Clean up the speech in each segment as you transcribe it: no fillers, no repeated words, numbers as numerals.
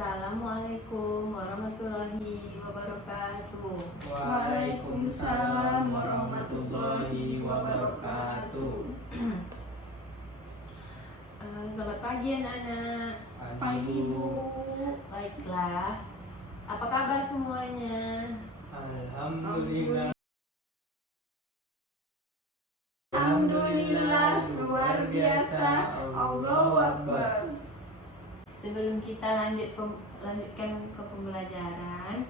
Assalamualaikum warahmatullahi wabarakatuh. Waalaikumsalam warahmatullahi wabarakatuh. Selamat pagi anak-anak. Pagi Bu. Baiklah, apa kabar semuanya? Alhamdulillah. Alhamdulillah, luar biasa. Allahu Akbar. Sebelum kita lanjutkan ke pembelajaran,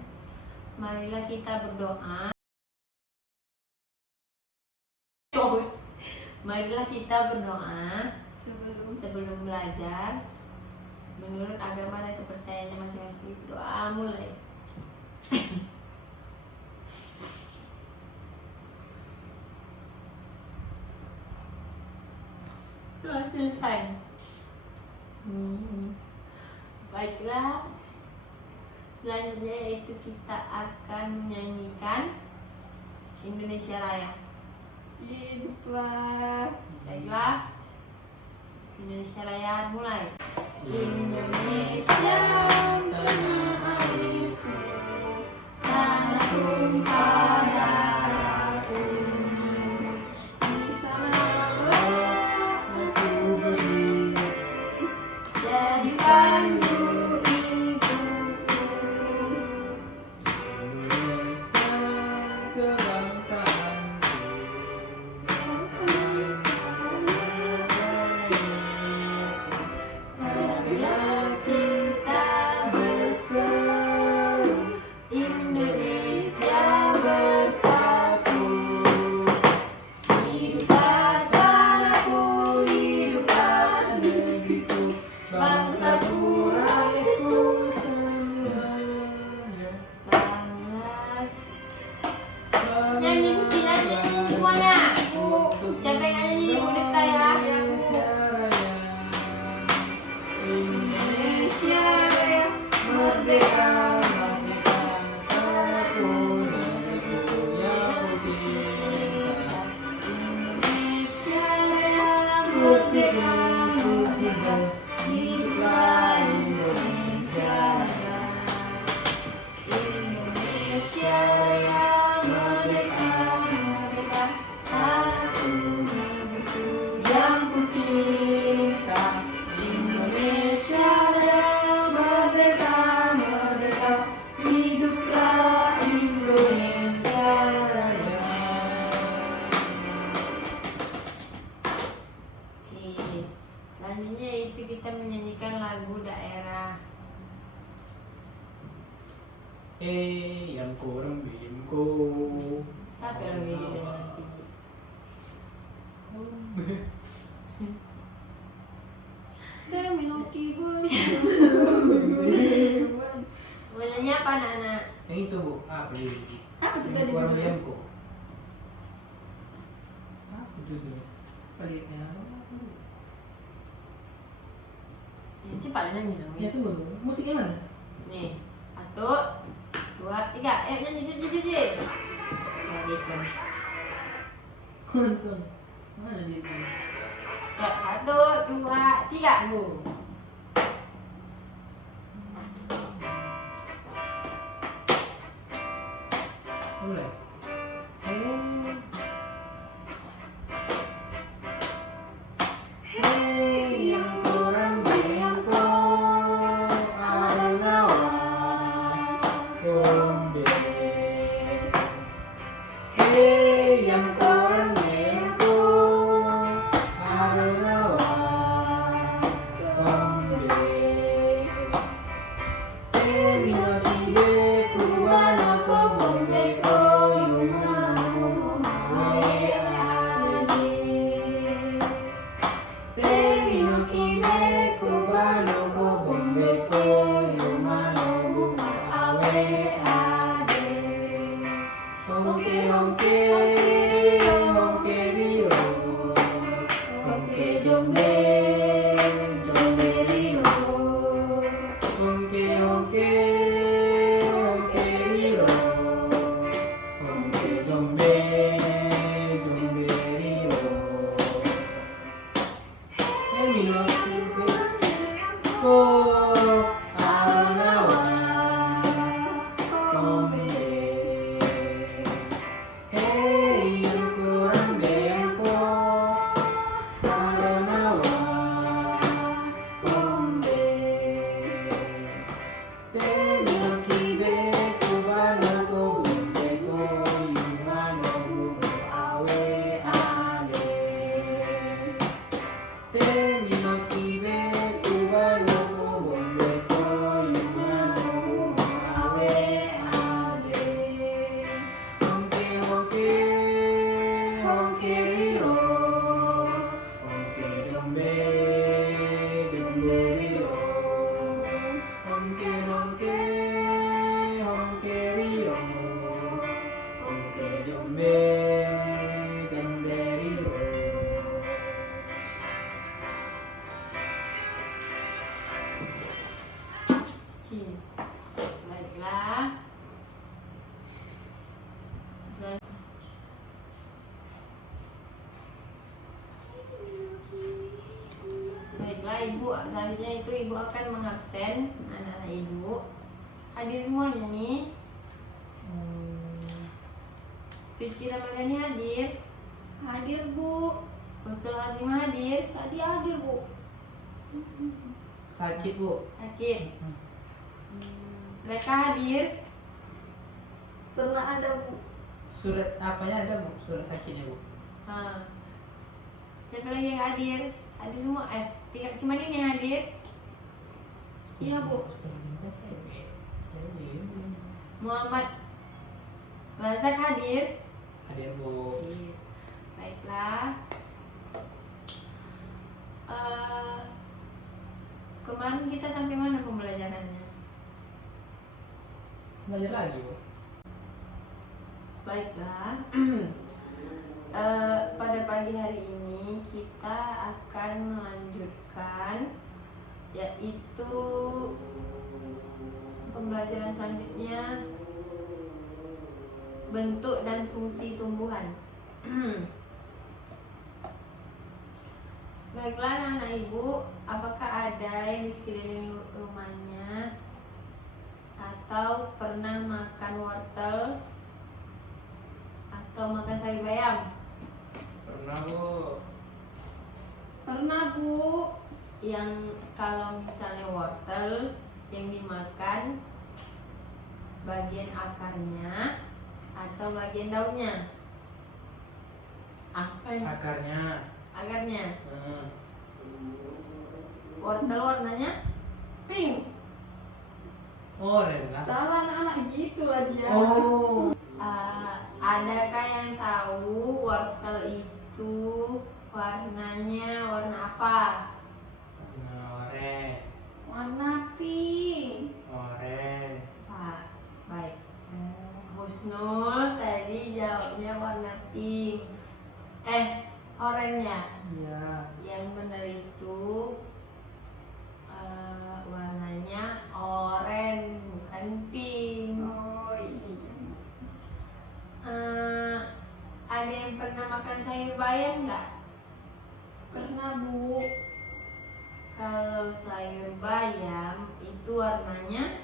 marilah kita berdoa. Marilah kita berdoa sebelum belajar menurut agama dan kepercayaannya masing-masing. Doa mulai. Doa selesai. Baiklah, selanjutnya yaitu kita akan menyanyikan Indonesia Raya. Hiduplah. Baiklah, Indonesia Raya mulai. Indonesia tanah airku, tanah tumpah darahku. Di sanalah aku berdiri, jadi pandu hidupku. Indonesia kebangsaanku. Marilah kita berseru, Indonesia bersatu. Hiduplah tanahku, hiduplah negeriku, bangsaku, rakyatku semuanya. Bangladesh. Nyanyi semuanya. Siapa yang nyanyi? Boneka ya. Indonesia Raya, merdeka, merdeka. Indonesia Raya, merdeka, merdeka. Hiduplah Indonesia Raya. Indonesia Raya, merdeka, merdeka. Tanahku negeriku yang ku cinta. Indonesia Raya, merdeka, merdeka. Hiduplah Indonesia Raya. Oke, selanjutnya itu kita menyanyikan lagu daerah. Yang kurang bimku. Siapa yang lagu ini nanti? Demi Noki Boy. Mau nyanyi apa anak-anak? Yang itu Bu, apa itu? Apa tuh Yang tadi? kurang bimku. Apa itu? Pelitnya. Ya, cepat nyanyi dong. Ya tuh, musiknya mana? Nih, 1, 2, 3. Nyanyi Suci. Nah, gitu. Konton. Mana dia itu? Ya, 1, 2, 3. Oh. Mulai. Hei yang kurang bimku, Arnawa. Kombe. Hei yang kurang bimku, Arnawa. Kombe. Emi no tide Kubana ko bombe ko kecil. Baiklah. Baiklah ibu, selanjutnya itu ibu akan mengabsen anak-anak ibu. Hadir semuanya nih. Suci Ramadhani hadir. Hadir Bu. Husnul Khotimah hadir. Tadi hadir Bu. Sakit bu. Sakit. Mereka hadir. Pernah ada Bu. Surat apanya ada bu? Surat sakitnya bu. Siapa lagi yang hadir? Hadir semua. Tinggal cuma ini yang hadir. Iya Bu. Muhammad Razak hadir. Hadir bu. Baiklah. Kemarin kita sampai mana pembelajarannya? Belajar lagi bu. Baiklah. Pada pagi hari ini kita akan melanjutkan, yaitu pembelajaran selanjutnya, bentuk dan fungsi tumbuhan. Baiklah anak-anak ibu, apakah ada yang di sekeliling rumahnya atau pernah makan wortel atau makan sayur bayam? Pernah bu. Pernah Bu. Yang kalau misalnya wortel yang dimakan bagian akarnya atau bagian daunnya? Apa ya? Akarnya. Akarnya. Hmm. Wortel warnanya Pink. Oren lah. Salah anak-anak gitu lah dia. Oh. Adakah yang tahu wortel itu warnanya warna apa? Oren. Warna pink. Oren. Baik. Husnul tadi jawabnya warna pink. Oranye. Iya. Yang benar itu warnanya oranye bukan pink. Oh iya. Ada yang pernah makan sayur bayam nggak? Pernah Bu. Kalau sayur bayam itu warnanya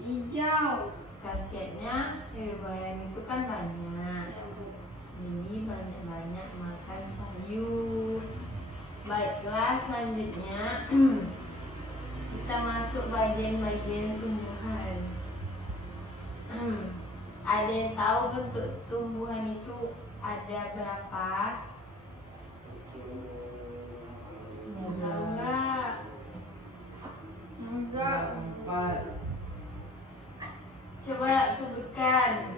Hijau. khasiatnya sayur bayam itu kan banyak, jadi banyak-banyak makan sayur. Baiklah, selanjutnya kita masuk bagian-bagian tumbuhan. Ada yang tahu bentuk tumbuhan itu ada berapa? Tahu nggak? Enggak. 4. Coba sebutkan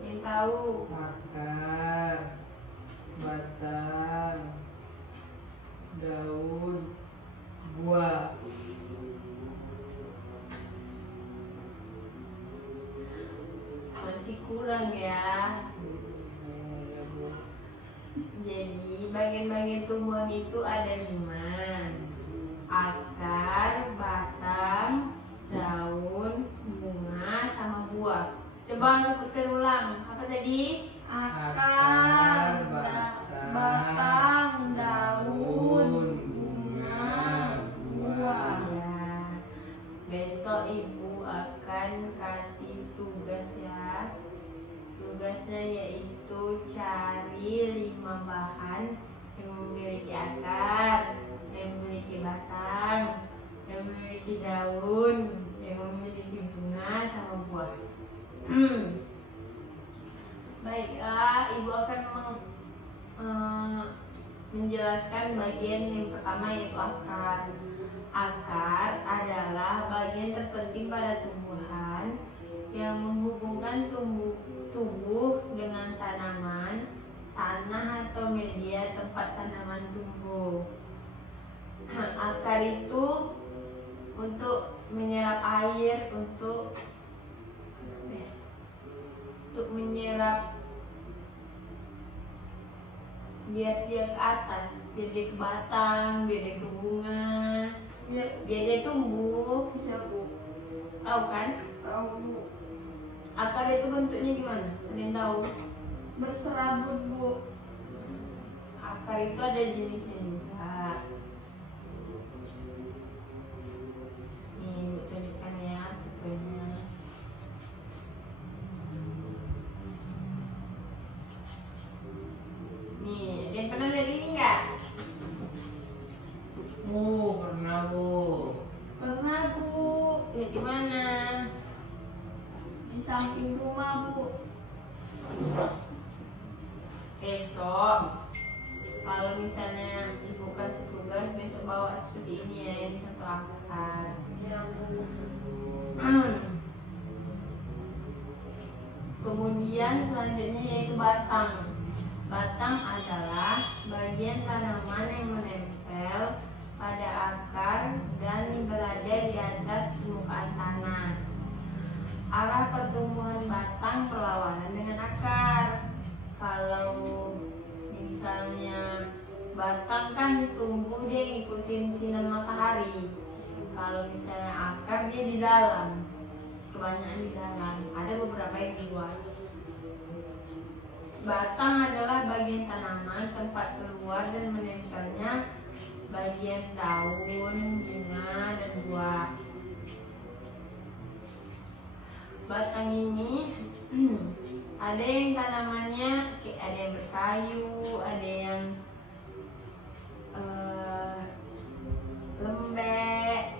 yang tahu. Akar. Batang. Daun. Buah. Masih kurang ya. Jadi bagian-bagian tumbuhan itu ada 5: akar, batang, daun, bunga, sama buah. Coba sebutkan ulang. Apa tadi? Akar, batang, daun, bunga, buah. Ya. Besok ibu akan kasih tugas ya. Tugasnya yaitu cari 5 bahan yang memiliki akar, yang memiliki batang, yang memiliki daun, yang memiliki bunga sama buah. Baiklah, ibu akan menjelaskan bagian yang pertama yaitu akar. Akar adalah bagian terpenting pada tumbuhan yang menghubungkan tubuh dengan tanaman, tanah atau media tempat tanaman tumbuh. Akar itu untuk menyerap air, untuk menyerap biar dia ke atas, biar dia ke batang, biar dia ke bunga, Ya, biar dia tumbuh. ya Bu. Tahu kan? Tahu Bu. Akar itu bentuknya gimana? Ada yang tahu? Berserabut Bu. Akar itu ada jenisnya juga. Nih, Bu tunjukkan ya bentuknya. Nih, ada yang pernah lihat ini nggak? Pernah Bu. Pernah Bu. Lihat di mana? Di samping rumah Bu. Besok kalau misalnya ibu kasih tugas, besok bawa seperti ini ya, yang satu akar. Ya Bu. Kemudian selanjutnya yaitu batang. Batang adalah bagian tanaman yang menempel pada akar dan berada di atas permukaan tanah. Arah pertumbuhan batang berlawanan dengan akar. Kalau misalnya batang kan tumbuh dia ngikutin sinar matahari. Kalau misalnya akar dia di dalam, kebanyakan di dalam. Ada beberapa yang di luar. Batang adalah bagian tanaman tempat keluar dan menempelnya bagian daun, bunga, dan buah. Batang ini ada yang tanamannya ada yang berkayu, ada yang lembek,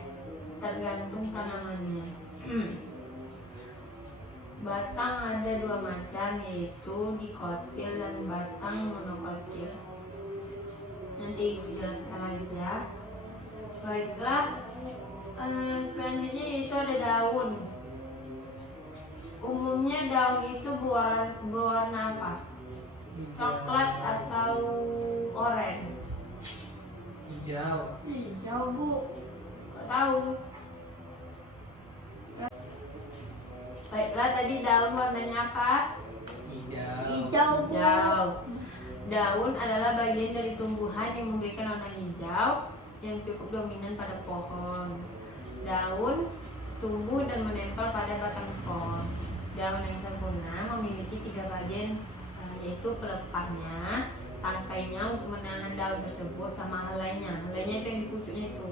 tergantung tanamannya. Batang ada dua macam, yaitu dikotil dan batang monokotil. Nanti ibu jelaskan lagi ya. Baiklah, selanjutnya itu ada daun. Umumnya daun itu berwarna apa? Coklat atau oranye? Hijau. Hijau Bu. Kok tahu? Baiklah, tadi daun warnanya apa? Hijau. Hijau Bu. Hijau. Daun adalah bagian dari tumbuhan yang memberikan warna hijau yang cukup dominan pada pohon. Daun tumbuh dan menempel pada batang pohon. Daun yang sempurna memiliki 3 bagian, yaitu pelepahnya, tangkainya untuk menahan daun tersebut, sama helainya. Helainya itu yang di pucuknya itu.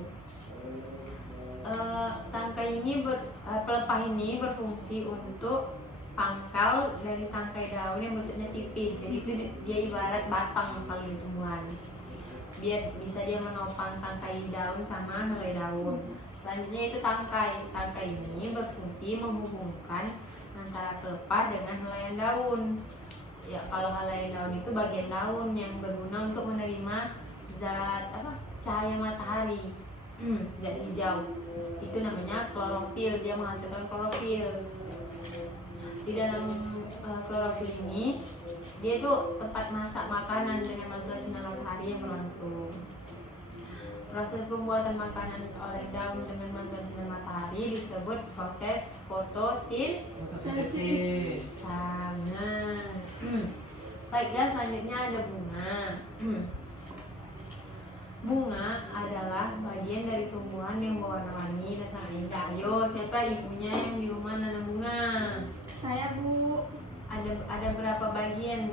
Tangkai ini pelepah ini berfungsi untuk pangkal dari tangkai daun yang bentuknya tipis. Jadi itu dia ibarat batang kalau di tumbuhan. Biar bisa dia menopang tangkai daun sama helai daun. Selanjutnya itu tangkai. Tangkai ini berfungsi menghubungkan antara pelepah dengan helaian daun. Ya, kalau helaian daun itu bagian daun yang berguna untuk menerima zat cahaya matahari. Zat hijau. Itu namanya klorofil, dia menghasilkan klorofil. Di dalam klorofil ini dia itu tempat masak makanan dengan bantuan sinar matahari yang berlangsung. Proses pembuatan makanan oleh daun dengan bantuan sinar matahari disebut proses Fotosintesis. Sangat. Baiklah, selanjutnya ada bunga. Bunga adalah bagian dari tumbuhan yang berwarna-warni dan sangat indah. Ayo, siapa ibunya yang di rumah nanam bunga? Saya Bu. Ada berapa bagian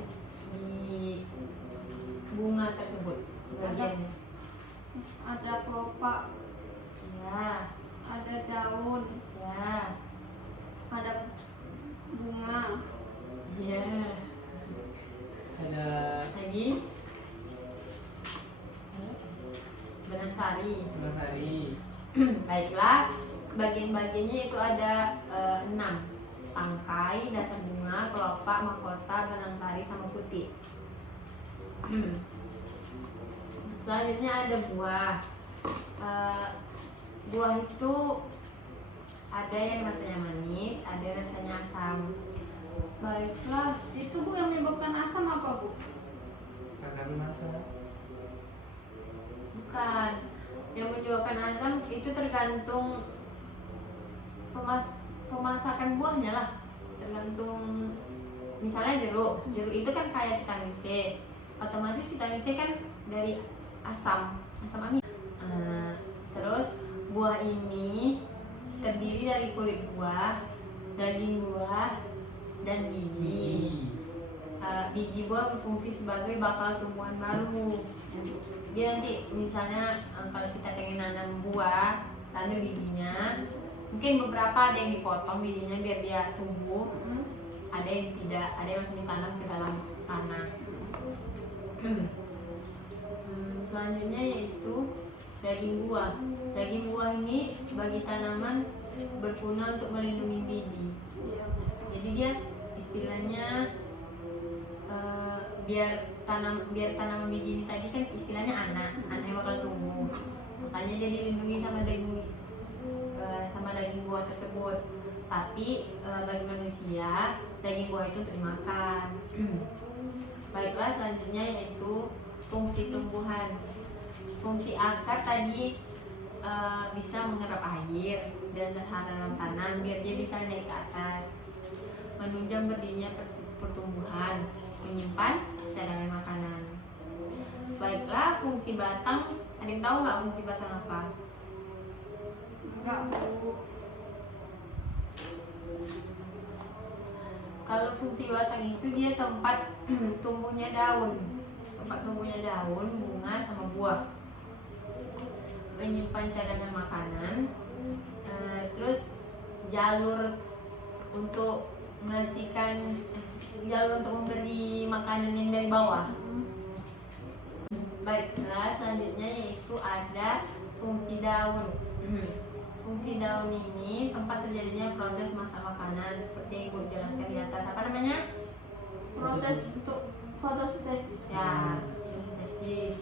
di bunga tersebut? Bagiannya? Ada kelopak, Ya, ada daun, ya, ada bunga, ya. Ada Lagi? Benang sari. matahari. Baiklah, bagian-bagiannya itu ada 6. Tangkai, dasar bunga, kelopak, mahkota, benang sari, sama putih. Selanjutnya ada buah. Buah itu ada yang rasanya manis, ada rasanya asam. Baiklah, itu Bu yang menyebabkan asam apa Bu? Karena masak. bukan. Yang menyebabkan asam itu tergantung pemasakan buahnya lah. Tergantung, misalnya jeruk itu kan kayak vitamin C. Otomatis vitamin C kan dari asam amin. Terus buah ini terdiri dari kulit buah, daging buah, dan biji. Biji buah berfungsi sebagai bakal tumbuhan baru. Dia nanti misalnya kalau kita pengen nanam buah, lalu bijinya mungkin beberapa ada yang dipotong bijinya biar dia tumbuh, ada yang tidak, ada yang langsung ditanam ke dalam tanah. Selanjutnya yaitu daging buah. Daging buah ini bagi tanaman berguna untuk melindungi biji. Jadi dia istilahnya biar tanaman biji ini tadi kan istilahnya anak yang bakal tumbuh, makanya dia dilindungi sama daging buah tersebut. Tapi bagi manusia daging buah itu untuk dimakan. Baiklah, selanjutnya yaitu fungsi tumbuhan. Fungsi akar tadi bisa menyerap air dan terhalang dalam tanah biar dia bisa naik ke atas, menunjang berdirinya pertumbuhan, menyimpan cadangan makanan. Baiklah, fungsi batang. Ada yang tahu nggak fungsi batang apa? Enggak, Bu. Kalau fungsi batang itu dia tempat tumbuhnya daun, bunga sama buah, menyimpan cadangan makanan, terus jalur untuk memberi makanan yang dari bawah. Baiklah, selanjutnya yaitu ada fungsi daun. Fungsi daun ini tempat terjadinya proses masak makanan seperti yang Ibu jelaskan di atas. Apa namanya? Proses untuk fotosintesis. Ya, fotosintesis.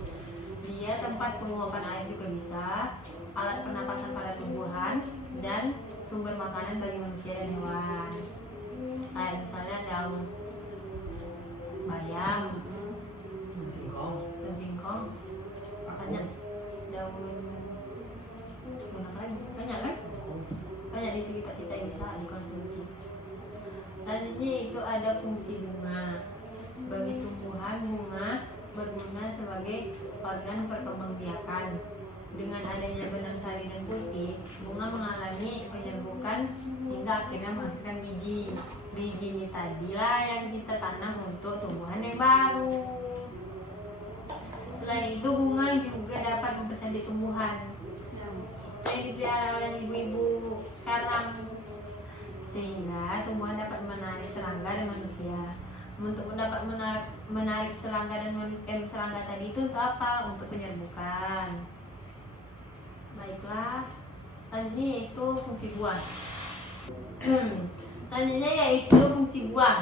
Dia tempat penguapan air juga bisa, alat pernapasan pada tumbuhan, dan sumber makanan bagi manusia dan hewan. Kayak misalnya daun bayam, daun singkong, banyak banyak kan? Banyak di sekitar kita yang bisa dikonsumsi. Selanjutnya itu ada fungsi bunga. Bagi tumbuhan, bunga berguna sebagai organ perkembangbiakan. Dengan adanya benang sari dan putih, bunga mengalami penyerbukan hingga akhirnya menghasilkan biji. Biji ini tadilah yang kita tanam untuk tumbuhan yang baru. Selain itu, bunga juga dapat mempercantik tumbuhan yang dipelihara oleh ibu-ibu sekarang, sehingga tumbuhan dapat menarik serangga dan manusia. Untuk dapat menarik serangga dan manusia, serangga tadi itu untuk apa? Untuk penyerbukan. Baiklah, selanjutnya yaitu fungsi buah. Selanjutnya yaitu fungsi buah.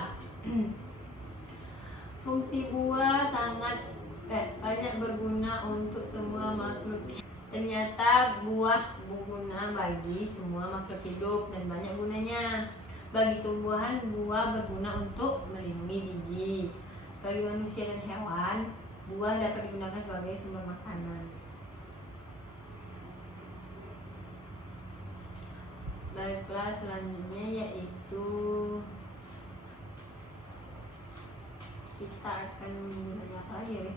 Fungsi buah sangat banyak berguna untuk semua makhluk. Ternyata buah berguna bagi semua makhluk hidup dan banyak gunanya. Bagi tumbuhan, buah berguna untuk melindungi biji. Bagi manusia dan hewan, buah dapat digunakan sebagai sumber makanan. Baiklah, selanjutnya yaitu kita akan belajar apa lagi ya?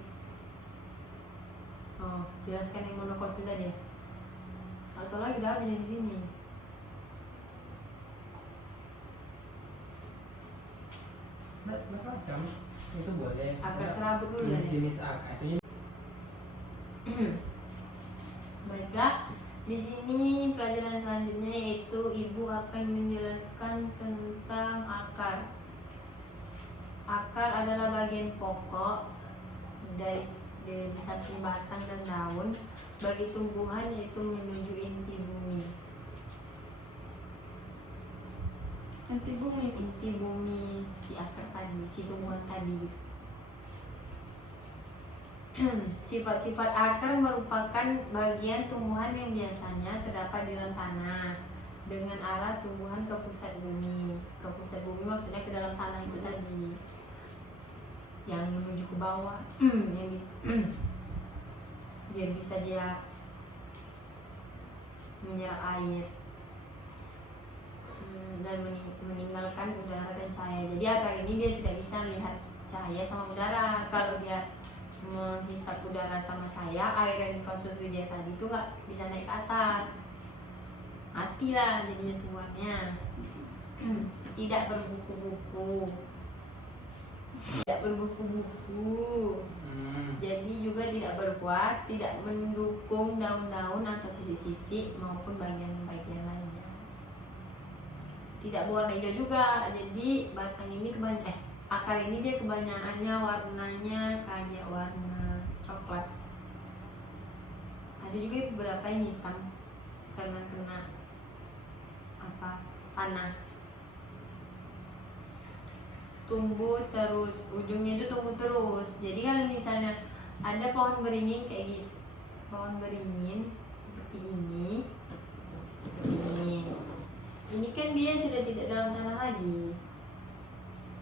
Jelaskan yang monokotil tadi ya. Atau lagi udah habis di sini. Macam itu boleh. Akar serabut dulu ya. Jenis akar. Baiklah, di sini pelajaran selanjutnya yaitu Ibu akan menjelaskan tentang akar. Akar adalah bagian pokok dari samping batang dan daun bagi tumbuhan, yaitu menuju inti bumi. Inti bumi si akar tadi, si tumbuhan tadi. Sifat-sifat akar merupakan bagian tumbuhan yang biasanya terdapat di dalam tanah dengan arah tumbuhan ke pusat bumi. Ke pusat bumi maksudnya ke dalam tanah itu tadi, yang menuju ke bawah, biar bisa dia menyerap air dan meninggalkan udara dan cahaya. Jadi akar ini dia tidak bisa melihat cahaya sama udara. Kalau dia menghisap udara sama cahaya, air yang dikonsumsi dia tadi itu nggak bisa naik ke atas. mati lah jadinya tumbuhannya. Tidak berbuku-buku, tidak berbuku-buku. Jadi juga tidak berkuas, tidak mendukung daun-daun atau sisi-sisi maupun bagian-bagian lainnya. Tidak berwarna hijau juga. Jadi batang ini akar ini dia kebanyakannya warnanya kayak warna coklat. Ada juga beberapa yang hitam karena kena tanah. Tumbuh terus, ujungnya itu tumbuh terus. Jadi kalau misalnya ada pohon beringin kayak gitu, pohon beringin seperti ini, ini kan dia sudah tidak dalam tanah lagi,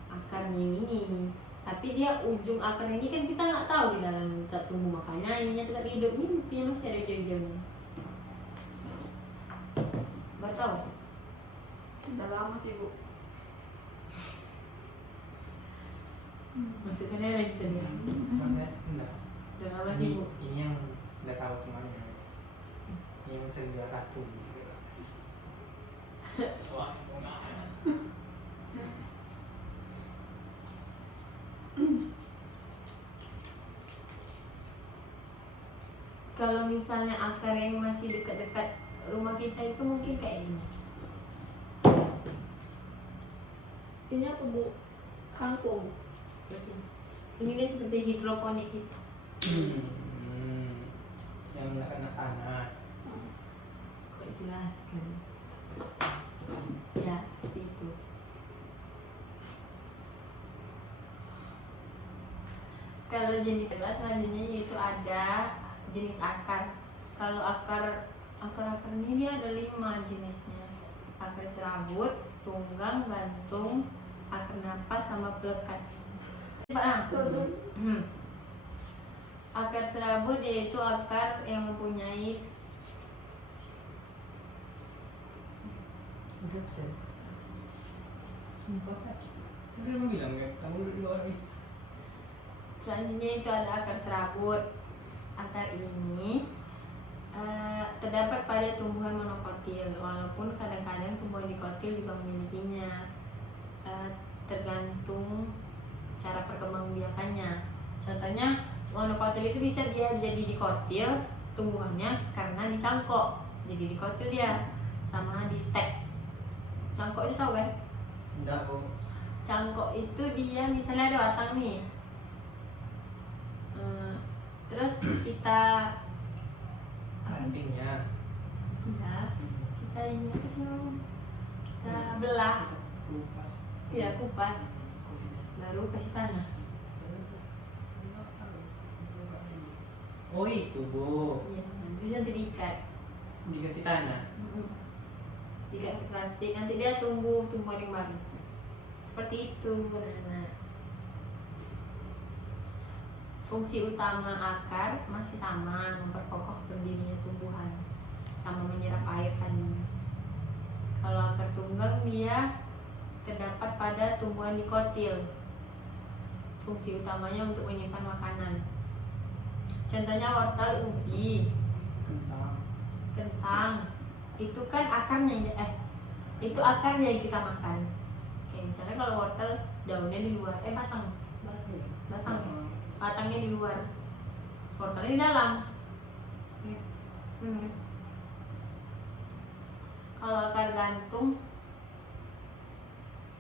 akarnya ini. Tapi dia ujung akar ini kan kita nggak tahu di dalam tetap tumbuh, makanya ininya tetap hidup. Ini buktinya masih ada hijau-hijaunya. Baru tahu? Udah lama sih Bu. Maksudnya lagi tadi. Maksudnya enggak. Udah lama sih Bu. Ini yang udah tahu semuanya. Ini yang 121 gitu. Wah, kalau misalnya akar yang masih dekat-dekat rumah kita itu mungkin kayak gini. Ini apa Bu? Kangkung. Ini dia seperti hidroponik gitu. Yang nggak kena tanah. Kok jelaskan? Ya seperti itu. Kalau jenis selanjutnya yaitu ada jenis akar. Kalau akar ini dia ada 5 jenisnya. Akar serabut, tunggang, gantung, akar napas, sama pelekat. Akar serabut yaitu akar yang mempunyai Udah bisa. Sumpah kan. Udah mau bilang ya, kamu dulu orang is. Selanjutnya itu ada akar serabut. Akar ini terdapat pada tumbuhan monokotil, walaupun kadang-kadang tumbuhan dikotil juga memilikinya. Tergantung cara perkembangbiakannya. Contohnya monokotil itu bisa dia jadi dikotil tumbuhannya karena dicangkok, jadi dikotil dia, sama di stek. Cangkok itu tahu kan? Enggak, Bu. Cangkok itu dia misalnya ada batang nih, terus kita Rantingnya. kita ini apa sih namanya? Kita belah, Kupas. ya kupas, baru kasih tanah. Oh itu, Bu. Iya, terus nanti diikat, Dikasih tanah. diikat ke plastik, nanti dia tumbuh yang baru. Seperti itu, anak-anak. Fungsi utama akar masih sama, memperkokoh berdirinya tumbuhan, sama menyerap air tadi. Kalau akar tunggang dia terdapat pada tumbuhan dikotil. Fungsi utamanya untuk menyimpan makanan. Contohnya wortel, ubi, kentang. Itu kan akarnya, itu akarnya yang kita makan. Kayak misalnya kalau wortel daunnya di luar, batangnya di luar, wortelnya di dalam. Kalau akar gantung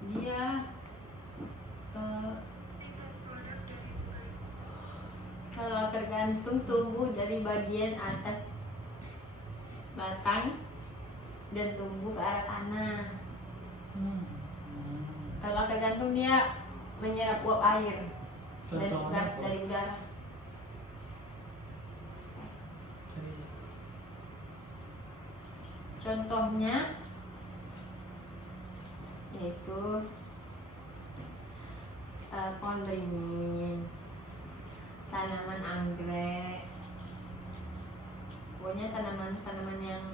dia kalau akar gantung tumbuh dari bagian atas batang dan tumbuh ke arah tanah. Kalau akar gantung dia menyerap uap air dan gas dari udara. Contohnya yaitu pohon beringin, tanaman anggrek, pokoknya tanaman-tanaman yang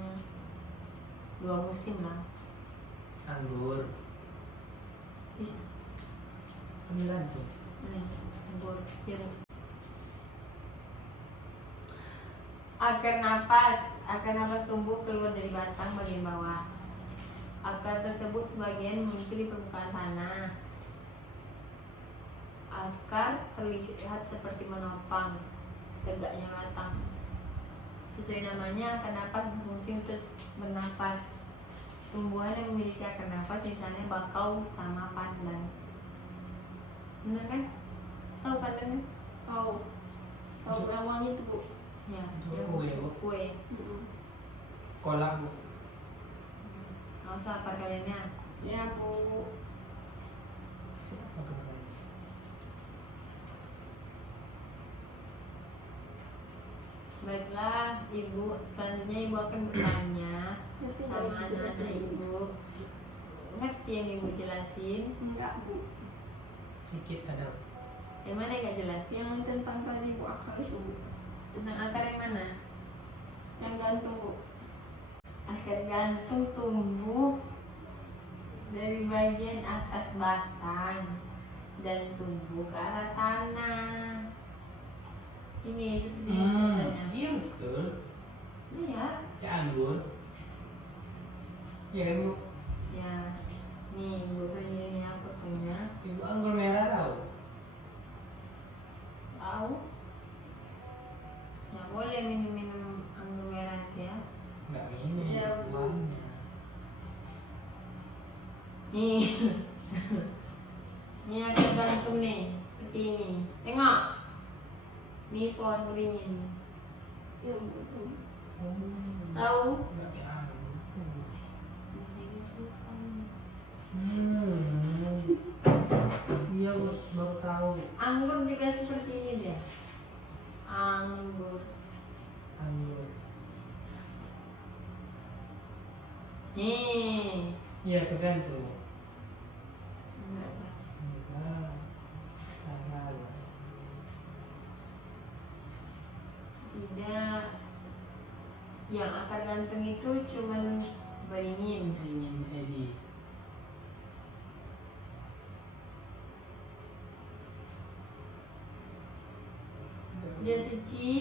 2 musim lah. Anggur. Bisa. Pemilihan tuh. Anggur. Akar napas tumbuh keluar dari batang bagian bawah. Akar tersebut sebagian muncul di permukaan tanah. Akar terlihat seperti menopang tegaknya batang. Sesuai namanya, akar napas berfungsi untuk bernapas. Tumbuhan yang memiliki akar napas misalnya bakau sama pandan. Benar kan? Tahu pandan? Tahu. Tahu yang wangi itu bu. Ya, Itu yang kue, Bu. kue. Kolak Bu. Nggak usah apa kaliannya. Ya bu. Siapa tuh? Baiklah, ibu. Selanjutnya ibu akan bertanya sama anak-anak ibu. Ngerti yang ibu jelasin? Enggak bu. Sedikit ada. Yang mana yang nggak jelas? Yang tentang tadi bu akar itu bu. Tentang akar yang mana? Yang gantung bu. Akar gantung tumbuh dari bagian atas batang dan tumbuh ke arah tanah. Ini seperti contohnya. Iya betul. Iya. Kayak anggur. Iya kan Bu? Ya. Nih, ibu tunjukin ya fotonya. Ibu anggur merah tahu? Tahu? Nggak boleh minum anggur merah ya. Enggak minum. Iya, Bu. Buahnya. Nih. Ini aku gantung nih, seperti ini. Tengok. Ini pohon beringin. Ya bu. Tahu? Enggak kayak anggur. Iya baru tahu. Anggur juga seperti ini deh. Anggur. Anggur. Nih. Iya tergantung. Enggak. Enggak. Salah. Tidak. Yang akar gantung itu cuman beringin. Ingin Edi. Udah suci.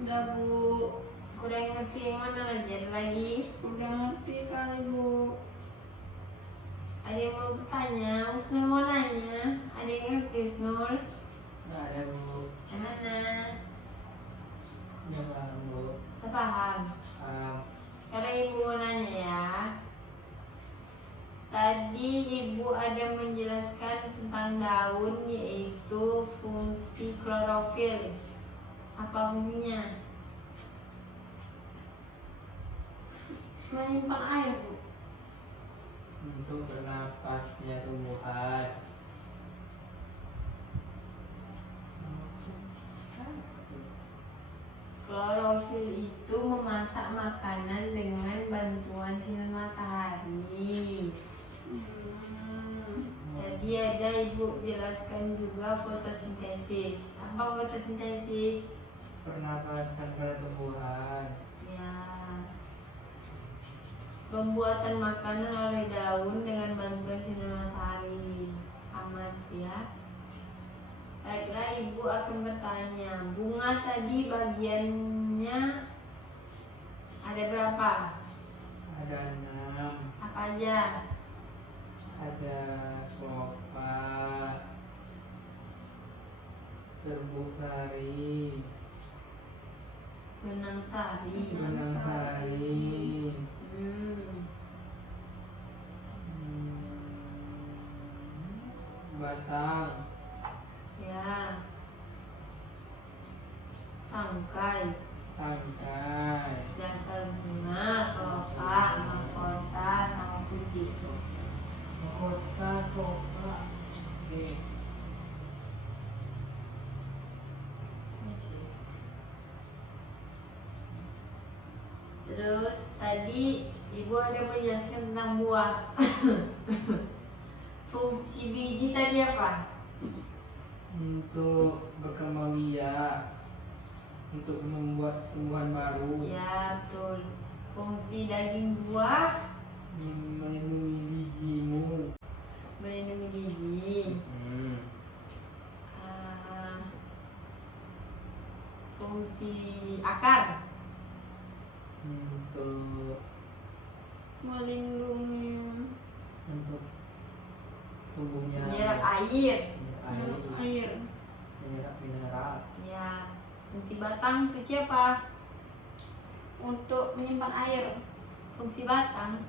Udah bu. Kurang ngerti yang mana lagi? Ada lagi? Udah ngerti kali bu. Ada yang mau bertanya? Usnul mau nanya? Ada yang ngerti Usnul? Enggak ada Bu. Yang mana? Enggak paham Bu. Kita paham. Sekarang ibu mau nanya ya. Tadi ibu ada menjelaskan tentang daun, yaitu fungsi klorofil. Apa fungsinya? Menyimpan air bu. Untuk bernapasnya tumbuhan. Klorofil itu memasak makanan dengan bantuan sinar matahari. Jadi ada ibu jelaskan juga fotosintesis. Apa fotosintesis? Pernapasan pada tumbuhan. Ya, pembuatan makanan oleh daun dengan bantuan sinar matahari. Sama ya. Baiklah, ibu akan bertanya, bunga tadi bagiannya ada berapa? Ada 6. Apa aja? Ada sofa, serbuk sari, Benang sari. benang sari, batang, Ya. Tangkai, tangkai, dasar bunga, kelopak, mahkota, sama putih. mahkota, sofa. Oke. Terus tadi ibu ada menjelaskan tentang buah. Fungsi biji tadi apa? Untuk berkembang biak, untuk membuat tumbuhan baru, Ya betul. Fungsi daging buah melindungi bijimu. melindungi biji. Hmm. Fungsi akar untuk melindungi untuk tumbuhnya Menyerap air. air. menyerap mineral. Ya. Fungsi batang suci apa? Untuk menyimpan air. Fungsi batang.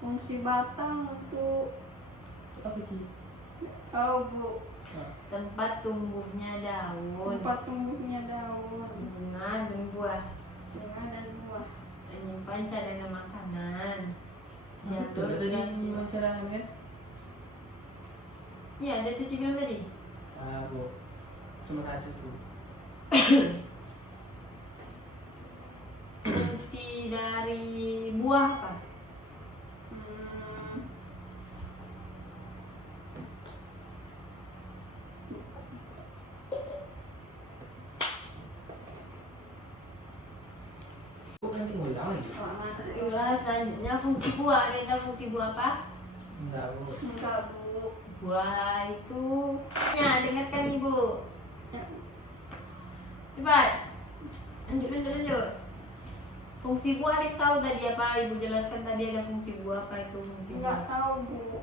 Fungsi batang untuk Apa sih? Bu, Tempat tumbuhnya daun, tempat tumbuhnya daun, bunga dan buah. bunga dan buah. Menyimpan cadangan makanan. Betul Jalur tadi transisi. cadangan kan? Iya, ada suci bilang tadi. Bu, cuma satu tuh. Fungsi dari buah apa? Hmm. Nanti ngulang lagi. Itulah selanjutnya fungsi buah. Ada yang tahu fungsi buah apa? Enggak, Bu. Enggak, Bu. Buah itu, ya dengarkan ibu. Ya, Cepat. Lanjut. Fungsi buah ada yang tahu tadi apa? Ibu jelaskan tadi ada fungsi buah apa itu fungsi enggak buah. tahu, Bu.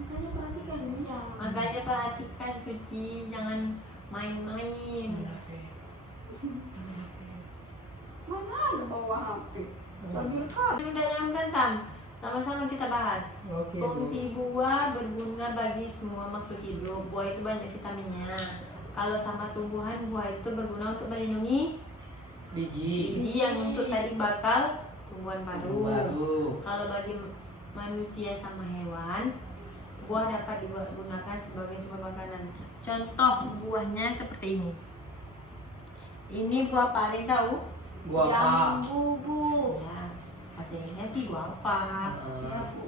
Makanya perhatikan dia. Makanya perhatikan Suci, jangan main-main. Mana ada bawa HP? Bagi rekam. Ini udah nyampe Tam. Sama-sama kita bahas. Oke, Bu. Fungsi buah berguna bagi semua makhluk hidup. Buah itu banyak vitaminnya. Kalau sama tumbuhan, buah itu berguna untuk melindungi Biji. biji yang untuk tadi bakal tumbuhan baru. Kalau bagi manusia sama hewan, buah dapat digunakan sebagai sumber makanan. Contoh buahnya seperti ini. Ini buah apa? Ada yang tahu? Gua apa? Jambu, Bu. Ya, bahasa Inggrisnya sih buah apa? Ya, Bu.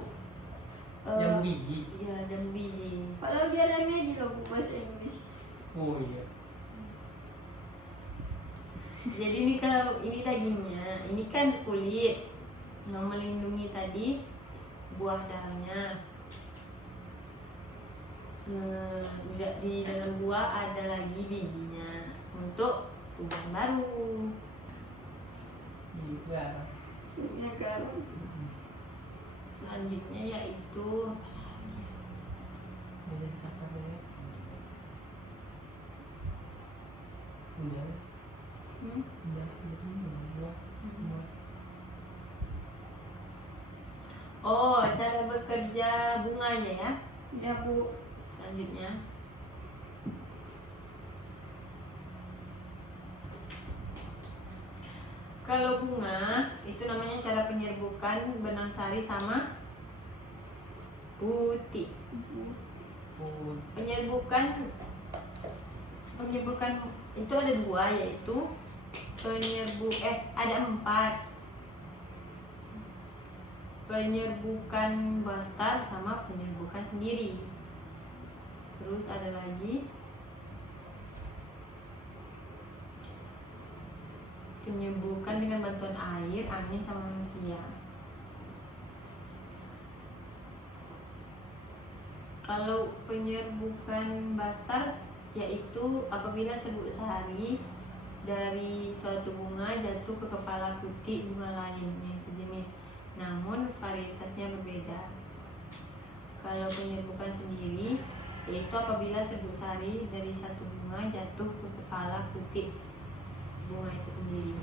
Jambu biji. Iya, jambu biji. Padahal dia remedi loh, Bu, bahasa Inggris. Oh iya. Jadi ini kalau ini dagingnya, ini kan kulit yang melindungi tadi buah dalamnya. Di dalam buah ada lagi bijinya untuk tumbuhan baru. Juga. Ya kan? Selanjutnya yaitu Ini apa ya? Udah. Udah di sini luas. oh, cara bekerja bunganya ya. Ya, Bu. Selanjutnya kalau bunga itu namanya cara penyerbukan benang sari sama putih. Penyerbukan itu ada dua, yaitu ada 4. Penyerbukan bastar sama penyerbukan sendiri. Terus ada lagi penyerbukan dengan bantuan air, angin sama manusia. Kalau penyerbukan bastar yaitu apabila serbuk sari dari suatu bunga jatuh ke kepala putih bunga lain yang sejenis, namun varietasnya berbeda. Kalau penyerbukan sendiri yaitu apabila serbuk sari dari satu bunga jatuh ke kepala putih bunga itu sendiri.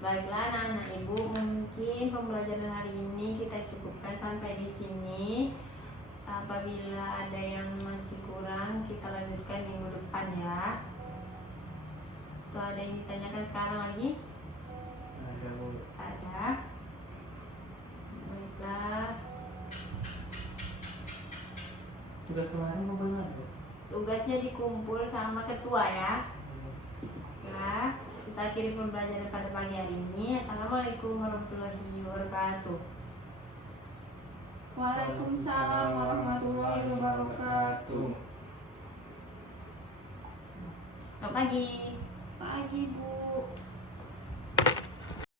Baiklah anak-anak ibu, mungkin pembelajaran hari ini kita cukupkan sampai di sini. Apabila ada yang masih kurang, kita lanjutkan minggu depan ya. Tuh ada yang ditanyakan sekarang lagi? Ada, Bu. Ada. Baiklah. Tugas kemarin mau benar, Bu? Tugasnya dikumpul sama ketua ya. Ya, kita akhiri pembelajaran pada pagi hari ini. Assalamualaikum warahmatullahi wabarakatuh. Waalaikumsalam warahmatullahi wabarakatuh. Selamat pagi. Pagi, Bu.